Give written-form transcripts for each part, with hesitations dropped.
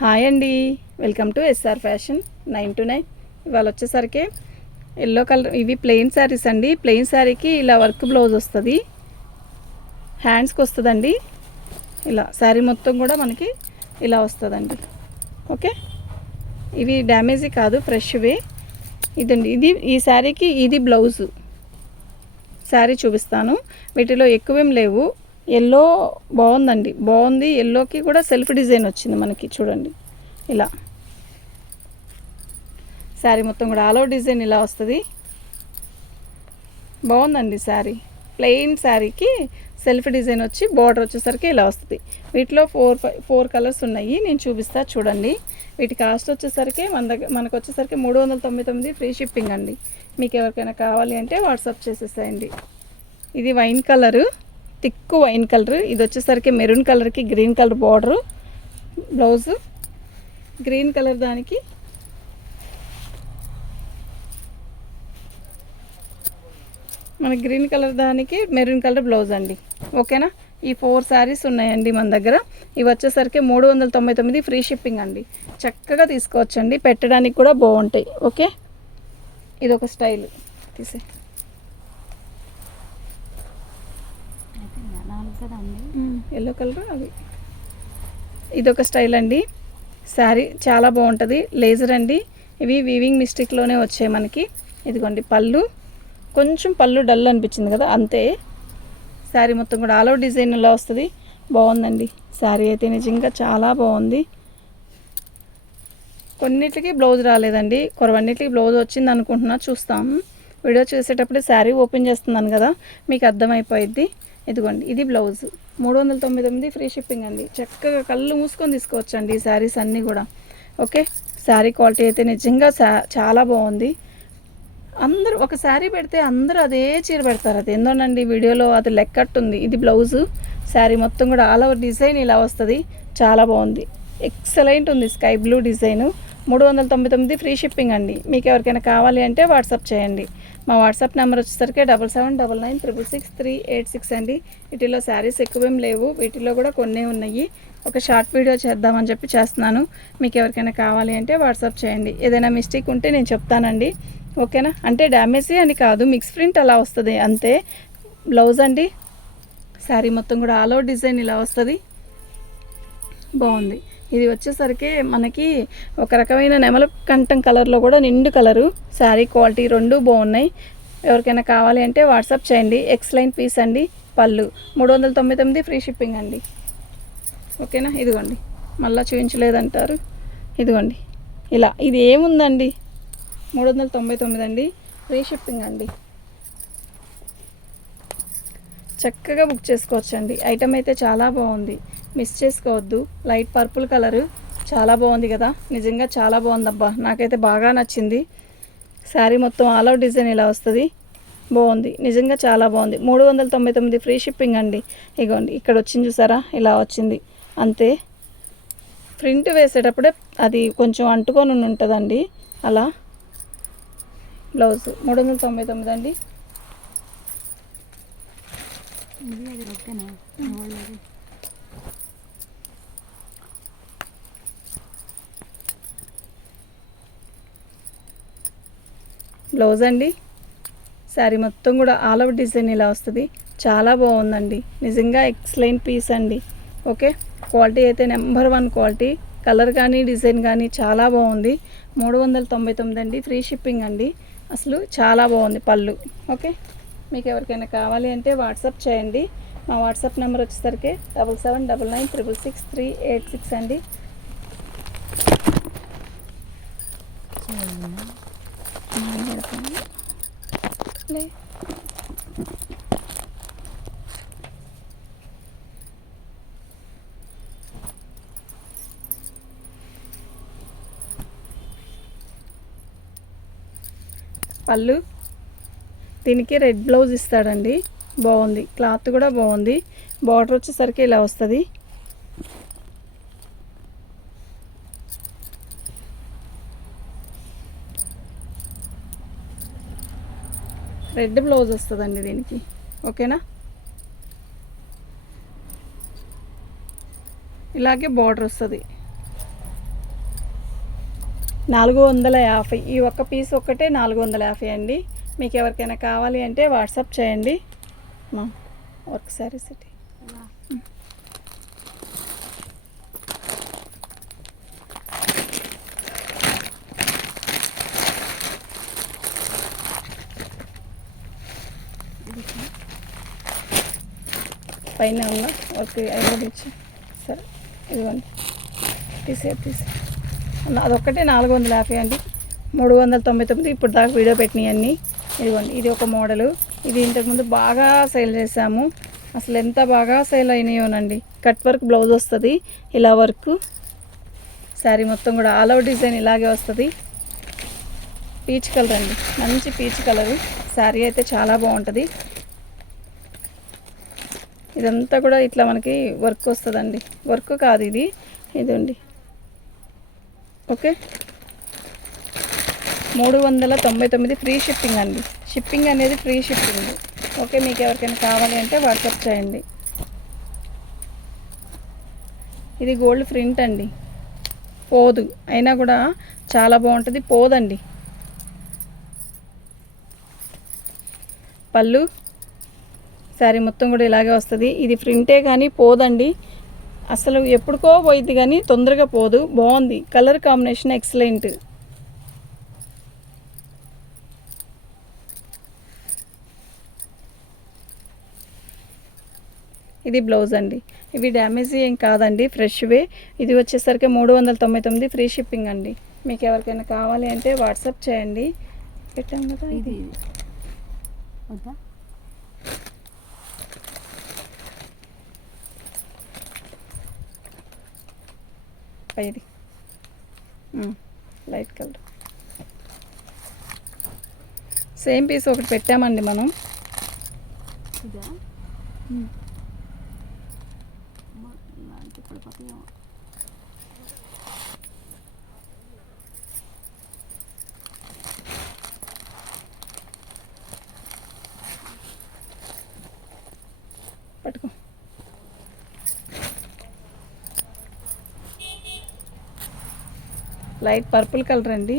Hi అండి, welcome to SR fashion 9 to 9. ఇవాళ వచ్చేసరికి ఎల్లో కలర్ ఇవి ప్లెయిన్ శారీస్ అండి. ప్లెయిన్ శారీకి ఇలా వర్క్ బ్లౌజ్ వస్తుంది, హ్యాండ్స్కి వస్తుందండి. ఇలా శారీ మొత్తం కూడా మనకి ఇలా వస్తుందండి. ఓకే, ఇవి డ్యామేజీ కాదు, ఫ్రెష్వి. ఇదండి, ఇది ఈ శారీకి ఇది బ్లౌజు. శారీ చూపిస్తాను. వీటిలో ఎక్కువేం లేవు. ఎల్లో బాగుందండి, బాగుంది. ఎల్లోకి కూడా సెల్ఫ్ డిజైన్ వచ్చింది మనకి, చూడండి. ఇలా శారీ మొత్తం కూడా ఆల్ ఓవర్ డిజైన్ ఇలా వస్తుంది. బాగుందండి శారీ. ప్లెయిన్ శారీకి సెల్ఫ్ డిజైన్ వచ్చి బార్డర్ వచ్చేసరికి ఇలా వస్తుంది. వీటిలో ఫోర్ కలర్స్ ఉన్నాయి, నేను చూపిస్తా చూడండి. వీటి కాస్ట్ వచ్చేసరికి మనకు వచ్చేసరికి 399 ఫ్రీ షిప్పింగ్ అండి. మీకు ఎవరికైనా కావాలి అంటే వాట్సాప్ చేసేసేయండి. ఇది wine colour, thick wine colour. ఇది వచ్చేసరికి మెరూన్ కలర్కి green colour border, blouse green colour, దానికి మనకి గ్రీన్ కలర్, దానికి మెరూన్ కలర్ బ్లౌజ్ అండి. ఓకేనా, ఈ 4 శారీస్ ఉన్నాయండి మన దగ్గర. ఇవి వచ్చేసరికి 399 ఫ్రీ షిప్పింగ్ అండి. చక్కగా తీసుకోవచ్చండి, పెట్టడానికి కూడా బాగుంటాయి. ఓకే, ఇది ఒక స్టైల్ తీసే ఎల్లో కలర్, అది ఇదొక స్టైల్ అండి. శారీ చాలా బాగుంటుంది. లేజర్ అండి. ఇవి వీవింగ్ మిస్టేక్లోనే వచ్చాయి మనకి. ఇదిగోండి పళ్ళు, కొంచెం పళ్ళు డల్ అనిపించింది కదా, అంతే. శారీ మొత్తం కూడా ఆల్ ఓవర్ డిజైన్ ఇలా వస్తుంది. బాగుందండి శారీ అయితే, నిజంగా చాలా బాగుంది. కొన్నిటికి బ్లౌజ్ రాలేదండి, కొన్నిటికి బ్లౌజ్ వచ్చింది అనుకుంటున్నా. చూస్తాం, వీడియో చూసేటప్పుడు శారీ ఓపెన్ చేస్తున్నాను కదా, మీకు అర్థమైపోయిద్ది. ఇదిగోండి, ఇది బ్లౌజ్. 399 ఫ్రీ షిప్పింగ్ అండి. చక్కగా కళ్ళు మూసుకొని తీసుకోవచ్చండి ఈ శారీస్ అన్నీ కూడా. ఓకే, శారీ క్వాలిటీ అయితే నిజంగా చాలా బాగుంది. అందరూ ఒక శారీ పెడితే అందరూ అదే చీర పెడతారు. అది ఏందోనండి, వీడియోలో అది లెక్కట్టుంది. ఇది బ్లౌజు. శారీ మొత్తం కూడా ఆల్ ఓవర్ డిజైన్ ఇలా వస్తుంది. చాలా బాగుంది, ఎక్సలెంట్ ఉంది. Sky blue design. 399 free shipping అండి. మీకు ఎవరికైనా కావాలి అంటే వాట్సాప్ చేయండి. మా వాట్సాప్ నెంబర్ వచ్చేసరికి 7799966386 అండి. వీటిలో శారీస్ ఎక్కువేం లేవు, వీటిలో కూడా కొన్ని ఉన్నాయి. ఒక షార్ట్ వీడియో చేద్దామని చెప్పి చేస్తున్నాను. మీకు ఎవరికైనా కావాలి అంటే వాట్సాప్ చేయండి. ఏదైనా మిస్టేక్ ఉంటే నేను చెప్తానండి. ఓకేనా, అంటే డ్యామేజీ అని కాదు, మిక్స్ ప్రింట్ అలా వస్తుంది అంతే. బ్లౌజ్ అండి. శారీ మొత్తం కూడా ఆల్ ఓవర్ డిజైన్ ఇలా వస్తుంది. బాగుంది. ఇది వచ్చేసరికి మనకి ఒక రకమైన నెమల కంఠం కలర్లో కూడా నిండు కలరు. శారీ క్వాలిటీ రెండు బాగున్నాయి. ఎవరికైనా కావాలి అంటే వాట్సాప్ చేయండి. ఎక్సలెంట్ పీస్ అండి. పళ్ళు 399 ఫ్రీ షిప్పింగ్ అండి. ఓకేనా, ఇదిగోండి, మళ్ళీ చూపించలేదంటారు. ఇదిగోండి ఇలా, ఇది ఏముందండి, 399 అండి, ఫ్రీ షిప్పింగ్ అండి. చక్కగా బుక్ చేసుకోవచ్చండి. ఐటమ్ అయితే చాలా బాగుంది, మిస్ చేసుకోవద్దు. లైట్ పర్పుల్ కలరు చాలా బాగుంది కదా, నిజంగా చాలా బాగుందబ్బా, నాకైతే బాగా నచ్చింది. శారీ మొత్తం ఆల్ ఓవర్ డిజైన్ ఇలా వస్తుంది. బాగుంది, నిజంగా చాలా బాగుంది. 399 ఫ్రీ షిప్పింగ్ అండి. ఇగోండి, ఇక్కడ వచ్చింది చూసారా, ఇలా వచ్చింది అంతే. ప్రింట్ వేసేటప్పుడే అది కొంచెం అంటుకొని ఉంటుందండి అలా. బ్లౌజ్ 399 అండి. బ్లౌజ్ అండి. శారీ మొత్తం కూడా ఆల్ ఓవర్ డిజైన్ ఇలా వస్తుంది. చాలా బాగుందండి, నిజంగా ఎక్సలెంట్ పీస్ అండి. ఓకే, క్వాలిటీ అయితే నెంబర్ 1 క్వాలిటీ. కలర్ కానీ డిజైన్ కానీ చాలా బాగుంది. 399 అండి, ఫ్రీ షిప్పింగ్ అండి. అసలు చాలా బాగుంది పళ్ళు. ఓకే, మీకు ఎవరికైనా కావాలి అంటే వాట్సాప్ చేయండి. మా వాట్సాప్ నెంబర్ వచ్చేసరికి 7799666386 అండి. పళ్ళు, దీనికి రెడ్ బ్లౌజ్ ఇస్తాడండి. బాగుంది, క్లాత్ కూడా బాగుంది. బార్డర్ వచ్చేసరికి ఇలా వస్తుంది. రెడ్ బ్లౌజ్ వస్తుందండి దీనికి. ఓకేనా, ఇలాగే బార్డర్ వస్తుంది. 450. ఈ ఒక్క పీస్ ఒక్కటే 450 అండి. మీకు ఎవరికైనా కావాలి అంటే వాట్సాప్ చేయండి. మా వర్క్ శారీస్ ఇది పైన ఉన్న వర్క్ ఐదు ఇచ్చి సరే ఇదిగోండి తీసే అదొక్కటే 450 అండి. 399 ఇప్పుడు దాకా వీడియో పెట్టినాయి అన్నీ. ఇదిగోండి ఇది ఒక మోడలు. ఇది ఇంతకుముందు బాగా సేల్ చేసాము. అసలు ఎంత బాగా సేల్ అయినాయోనండి. కట్ వర్క్ బ్లౌజ్ వస్తుంది, ఇలా వర్క్ శారీ మొత్తం కూడా ఆల్ అవుట్ డిజైన్ ఇలాగే వస్తుంది. పీచ్ కలర్ అండి, మంచి పీచ్ కలరు. శారీ అయితే చాలా బాగుంటుంది. ఇదంతా కూడా ఇట్లా మనకి వర్క్ వస్తుందండి. వర్క్ కాదు ఇది, ఇదండి. ఓకే 399 ఫ్రీ షిప్పింగ్ అండి. షిప్పింగ్ అనేది ఫ్రీ షిప్పింగ్. ఓకే మీకు ఎవరికైనా కావాలి అంటే వాట్సాప్ చేయండి. ఇది గోల్డ్ ప్రింట్ అండి, పోదు అయినా కూడా చాలా బాగుంటుంది, పోదండి. పళ్ళు శారీ మొత్తం కూడా ఇలాగే వస్తుంది. ఇది ప్రింటే కానీ పోదండి, అసలు ఎప్పుడుకో పోయిద్ది కానీ తొందరగా పోదు. బాగుంది, కలర్ కాంబినేషన్ ఎక్సలెంట్. ఇది బ్లౌజ్ అండి. ఇవి డ్యామేజ్ ఏం కాదండి, ఫ్రెష్వే. ఇది వచ్చేసరికి 399 ఫ్రీ షిప్పింగ్ అండి. మీకు ఎవరికైనా కావాలి అంటే వాట్సాప్ చేయండి. పెట్టాం కదా ఇది ఇది లైట్ కలర్ సేమ్ పీస్ ఒకటి పెట్టామండి మనం. పట్టుకో లైట్ పర్పుల్ కలర్ అండి.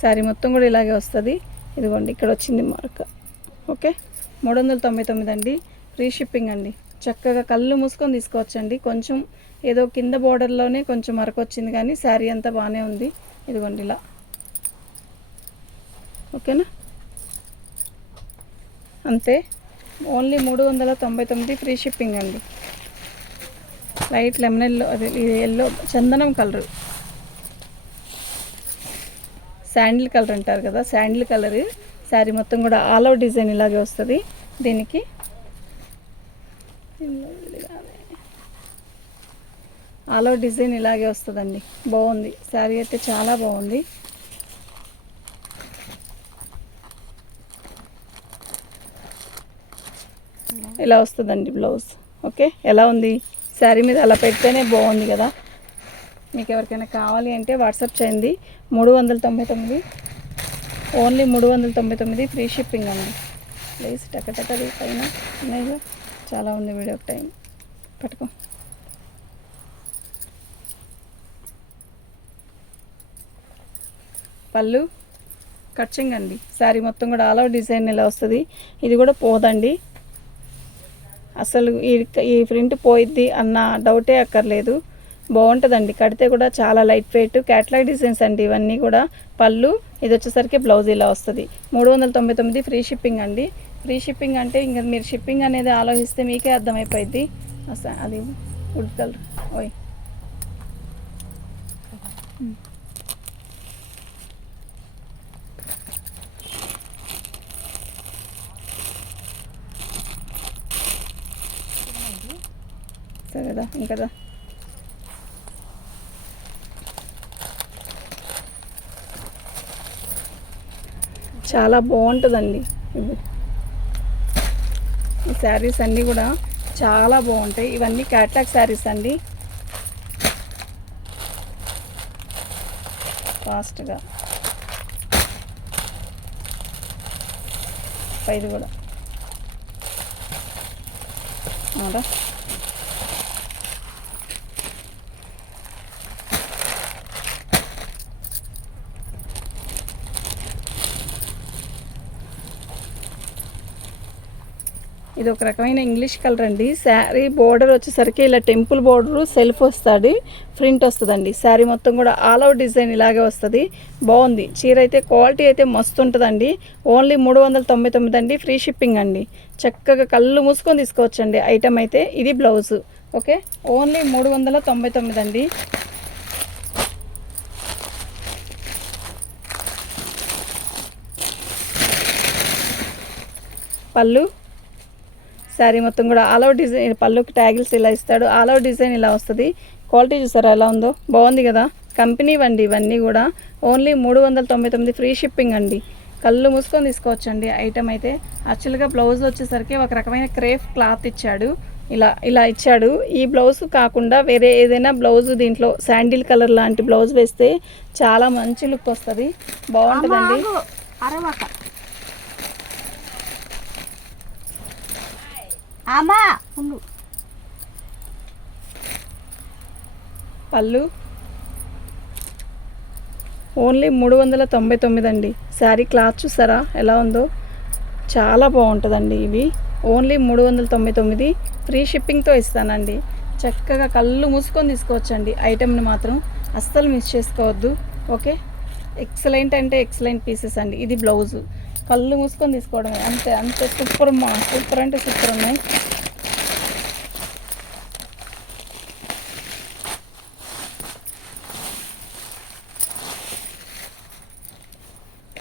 శారీ మొత్తం కూడా ఇలాగే వస్తుంది. ఇదిగోండి ఇక్కడ వచ్చింది మార్క్. ఓకే 399 అండి, ఫ్రీ షిప్పింగ్ అండి. చక్కగా కళ్ళు మూసుకొని తీసుకోవచ్చండి. కొంచెం ఏదో కింద బోర్డర్లోనే కొంచెం మరక వచ్చింది కానీ శారీ అంతా బాగానే ఉంది. ఇదిగోండి ఇలా. ఓకేనా, అంతే. ఓన్లీ 399 ఫ్రీ షిప్పింగ్ అండి. లైట్ లెమన్ ఎల్లో, అది ఎల్లో చందనం కలరు, శాండిల్ కలర్ అంటారు కదా, శాండిల్ కలర్. శారీ మొత్తం కూడా ఆల్ అవుట్ డిజైన్ ఇలాగే వస్తుంది. దీనికి ఆల్ అవుట్ డిజైన్ ఇలాగే వస్తుందండి. బాగుంది శారీ అయితే, చాలా బాగుంది. ఇలా వస్తుందండి బ్లౌజ్. ఓకే ఎలా ఉంది శారీ మీద అలా పెడితేనే బాగుంది కదా. మీకు ఎవరికైనా కావాలి అంటే వాట్సాప్ చేయండి. 399, ఓన్లీ 399 ఫ్రీ షిప్పింగ్ అండి. ప్లీజ్ టకటకది పైన ఉన్నాయిగా, చాలా ఉంది వీడియో టైం. పట్టుకో. పళ్ళు కట్చింగ్ అండి. శారీ మొత్తం కూడా ఆల్ అవుట్ డిజైన్ ఇలా వస్తుంది. ఇది కూడా పోదండి, అసలు ఈ ప్రింట్ పోయిద్ది అన్న డౌటే అక్కర్లేదు. బాగుంటుందండి, కడితే కూడా చాలా లైట్ వెయిట్. క్యాట్లాగ్ డిజైన్స్ అండి ఇవన్నీ కూడా. పళ్ళు ఇది వచ్చేసరికి బ్లౌజ్ ఇలా వస్తుంది. 399 ఫ్రీ షిప్పింగ్ అండి. ఫ్రీ షిప్పింగ్ అంటే ఇంకా మీరు షిప్పింగ్ అనేది ఆలోచిస్తే మీకే అర్థమైపోయింది. అసలు అది వుడ్ కలర్. ఓయ్ సరేదా ఇంకదా. చాలా బాగుంటుందండి. ఈ శారీస్ అన్నీ కూడా చాలా బాగుంటాయి. ఇవన్నీ క్యాట్లాగ్ శారీస్ అండి. ఫాస్ట్గా ఇది కూడా ఇది ఒక రకమైన ఇంగ్లీష్ కలర్ అండి. శారీ బోర్డర్ వచ్చేసరికి ఇలా టెంపుల్ బోర్డరు సెల్ఫ్ వస్తుంది, ప్రింట్ వస్తుందండి. శారీ మొత్తం కూడా ఆల్ అవుట్ డిజైన్ ఇలాగే వస్తుంది. బాగుంది చీర అయితే, క్వాలిటీ అయితే మస్తు ఉంటుందండి. ఓన్లీ 399 అండి, ఫ్రీ షిప్పింగ్ అండి. చక్కగా కళ్ళు మూసుకొని తీసుకోవచ్చండి ఐటమ్ అయితే. ఇది బ్లౌజు. ఓకే, ఓన్లీ 399 అండి. పళ్ళు, శారీ మొత్తం కూడా ఆల్ అవుట్ డిజైన్, పళ్ళుకి ట్యాగిల్స్ ఇలా ఇస్తాడు, ఆల్ అవుట్ డిజైన్ ఇలా వస్తుంది. క్వాలిటీ చూసారా ఎలా ఉందో, బాగుంది కదా. కంపెనీ వండి ఇవన్నీ కూడా. ఓన్లీ 399 ఫ్రీ షిప్పింగ్ అండి. కళ్ళు మూసుకొని తీసుకోవచ్చండి ఐటమ్ అయితే. యాక్చువల్గా బ్లౌజ్ వచ్చేసరికి ఒక రకమైన క్రేప్ క్లాత్ ఇచ్చాడు, ఇలా ఇలా ఇచ్చాడు. ఈ బ్లౌజ్ కాకుండా వేరే ఏదైనా బ్లౌజ్ దీంట్లో శాండిల్ కలర్ లాంటి బ్లౌజ్ వేస్తే చాలా మంచి లుక్ వస్తుంది, బాగుంటుందండి. పళ్ళు ఓన్లీ 399 అండి. శారీ క్లాత్ చూసారా ఎలా ఉందో, చాలా బాగుంటుందండి. ఇవి ఓన్లీ 399 ఫ్రీ షిప్పింగ్తో ఇస్తానండి. చక్కగా కళ్ళు మూసుకొని తీసుకోవచ్చండి ఐటెంని మాత్రం అస్సలు మిస్ చేసుకోవద్దు. ఓకే, ఎక్సలెంట్ అంటే ఎక్సలెంట్ పీసెస్ అండి. ఇది బ్లౌజు, కళ్ళు మూసుకొని తీసుకోవడమే, అంతే అంతే. సూపర్ సూపర్ అంటే సూపర్ ఉన్నాయి.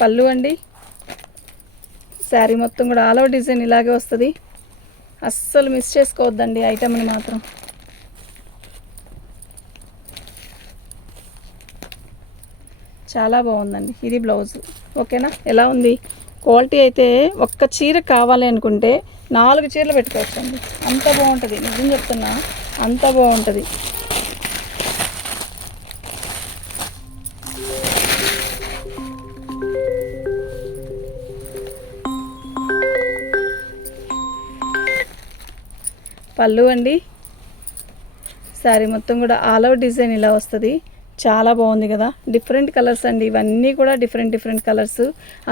పళ్ళు అండి, శారీ మొత్తం కూడా ఆల్ ఓవర్ డిజైన్ ఇలాగే వస్తుంది. అస్సలు మిస్ చేసుకోవద్దండి ఐటమ్ని మాత్రం. చాలా బాగుందండి. ఇది బ్లౌజ్. ఓకేనా, ఎలా ఉంది క్వాలిటీ అయితే. ఒక్క చీర కావాలి అనుకుంటే 4 చీరలు పెట్టుకోవచ్చండి, అంత బాగుంటుంది. నిజం చెప్తున్నా, అంత బాగుంటుంది. పళ్ళు అండి, శారీ మొత్తం కూడా ఆల్ ఓవర్ డిజైన్ ఇలా వస్తుంది. చాలా బాగుంది కదా. డిఫరెంట్ కలర్స్ అండి, ఇవన్నీ కూడా డిఫరెంట్ కలర్స్.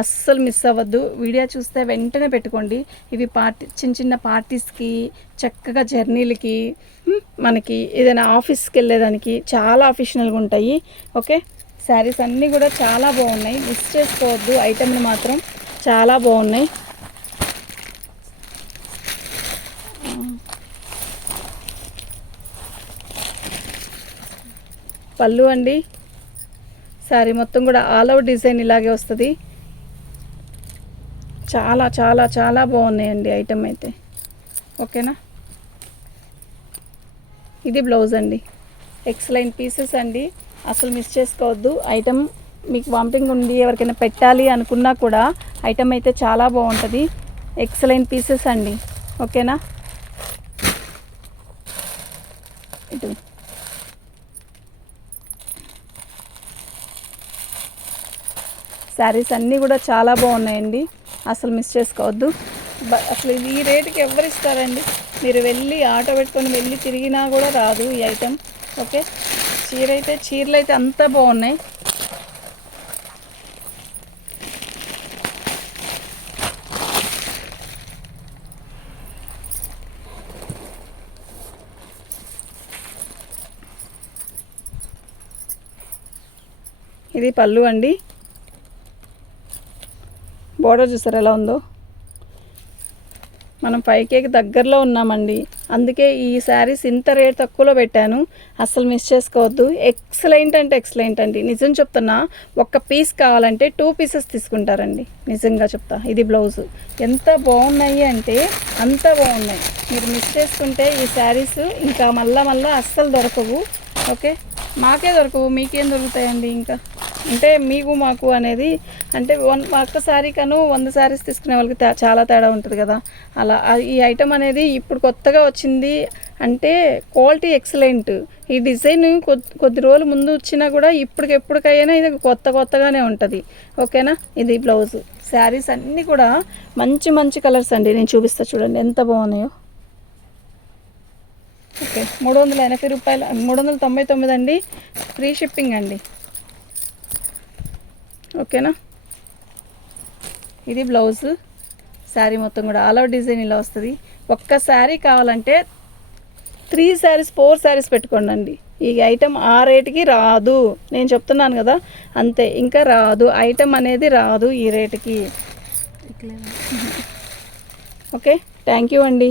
అస్సలు మిస్ అవ్వద్దు. వీడియో చూస్తే వెంటనే పెట్టుకోండి. ఇవి చిన్న చిన్న పార్టీస్కి, చక్కగా జర్నీలకి, మనకి ఏదైనా ఆఫీస్కి వెళ్ళేదానికి చాలా అఫిషనల్గా ఉంటాయి. ఓకే, శారీస్ అన్నీ కూడా చాలా బాగున్నాయి, మిస్ చేసుకోవద్దు ఐటమ్ని మాత్రం. చాలా బాగున్నాయి. పళ్ళు అండి, శారీ మొత్తం కూడా ఆల్ అవుట్ డిజైన్ ఇలాగే వస్తుంది. చాలా చాలా చాలా బాగున్నాయండి ఐటమ్ అయితే. ఓకేనా, ఇది బ్లౌజ్ అండి. ఎక్సలెంట్ పీసెస్ అండి, అసలు మిస్ చేసుకోవద్దు ఐటమ్. మీకు వాంపింగ్ ఉండి ఎవరికైనా పెట్టాలి అనుకున్నా కూడా ఐటమ్ అయితే చాలా బాగుంటుంది. ఎక్సలెంట్ పీసెస్ అండి. ఓకేనా, ఇటు శారీస్ అన్నీ కూడా చాలా బాగున్నాయండి, అసలు మిస్ చేసుకోవద్దు. అసలు ఈ రేటుకి ఎవరు ఇస్తారండి? మీరు వెళ్ళి ఆటో పెట్టుకొని వెళ్ళి తిరిగినా కూడా రాదు ఈ ఐటెం. ఓకే, చీరలు అయితే అంతా బాగున్నాయి. ఇది పళ్ళు అండి, బోర్డర్ చూసారు ఎలా ఉందో. మనం 5Kకి దగ్గరలో ఉన్నామండి, అందుకే ఈ శారీస్ ఇంత రేట్ తక్కువలో పెట్టాను. అస్సలు మిస్ చేసుకోవద్దు. ఎక్సలెంట్ అంటే ఎక్సలెంట్ అండి, నిజం చెప్తున్నా. ఒక్క పీస్ కావాలంటే 2 పీసెస్ తీసుకుంటారండి, నిజంగా చెప్తా. ఇది బ్లౌజు. ఎంత బాగున్నాయి అంటే అంత బాగున్నాయి. మీరు మిస్ చేసుకుంటే ఈ శారీస్ ఇంకా మళ్ళా అస్సలు దొరకవు. ఓకే, మాకే దొరకవు, మీకేం దొరుకుతాయండి ఇంకా. అంటే మీకు మాకు అనేది అంటే ఒక్క శారీ కను 100 శారీస్ తీసుకునే వాళ్ళకి చాలా తేడా ఉంటుంది కదా. అలా ఈ ఐటమ్ అనేది ఇప్పుడు కొత్తగా వచ్చింది అంటే క్వాలిటీ ఎక్సలెంట్. ఈ డిజైన్ కొద్ది రోజులు ముందు వచ్చినా కూడా ఇప్పటికైనా ఇది కొత్తగానే ఉంటుంది. ఓకేనా, ఇది బ్లౌజు. శారీస్ అన్నీ కూడా మంచి కలర్స్ అండి. నేను చూపిస్తా చూడండి ఎంత బాగున్నాయో. ఓకే, 380 రూపాయలు, 399 అండి, ఫ్రీ షిప్పింగ్ అండి. ఓకేనా, ఇది బ్లౌజు. శారీ మొత్తం కూడా ఆల్ అవుట్ డిజైన్ ఇలా వస్తుంది. ఒక్క శారీ కావాలంటే 3 శారీస్ 4 శారీస్ పెట్టుకోండి. ఈ ఐటెం ఆ రేటుకి రాదు, నేను చెప్తున్నాను కదా, అంతే. ఇంకా రాదు, ఐటెం అనేది రాదు ఈ రేటుకి. ఓకే, థ్యాంక్ యూ అండి.